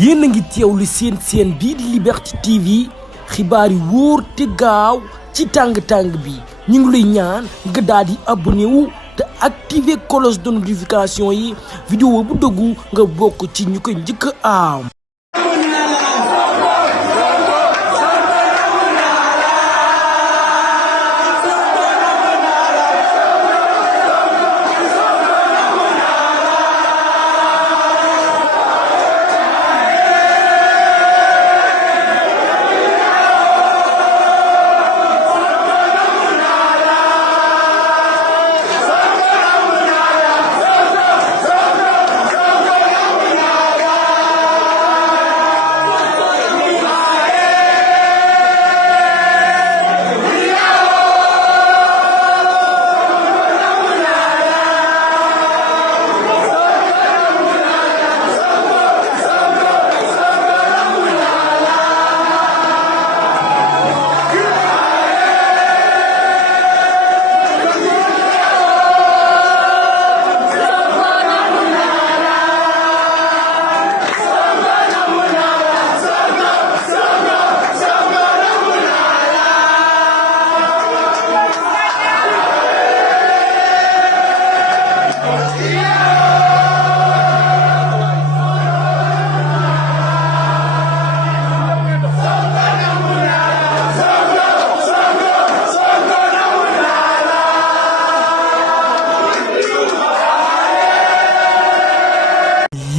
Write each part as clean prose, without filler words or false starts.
yéen a ngi teewlu seen bii di Liberté TV xibaar yi wóor te gaaw ci tàng-tàng bi ñu ngi lay ñaan nga daal di abonné wu te activer cloche de notification yi vidéo bu dëggu nga bokk ci ñu koy njëkk a am.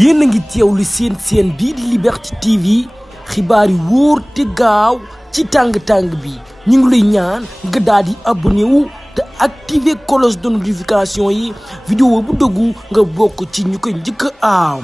yéen a ngi teewlu seen bii di Liberté TV xibaar yi wóor te gaaw ci tàng-tàng bi ñu ngi lay ñaan nga daal di abonné wu te activer cloche de notification yi vidéo bu dëggu nga bokk ci ñu koy njëkk a am.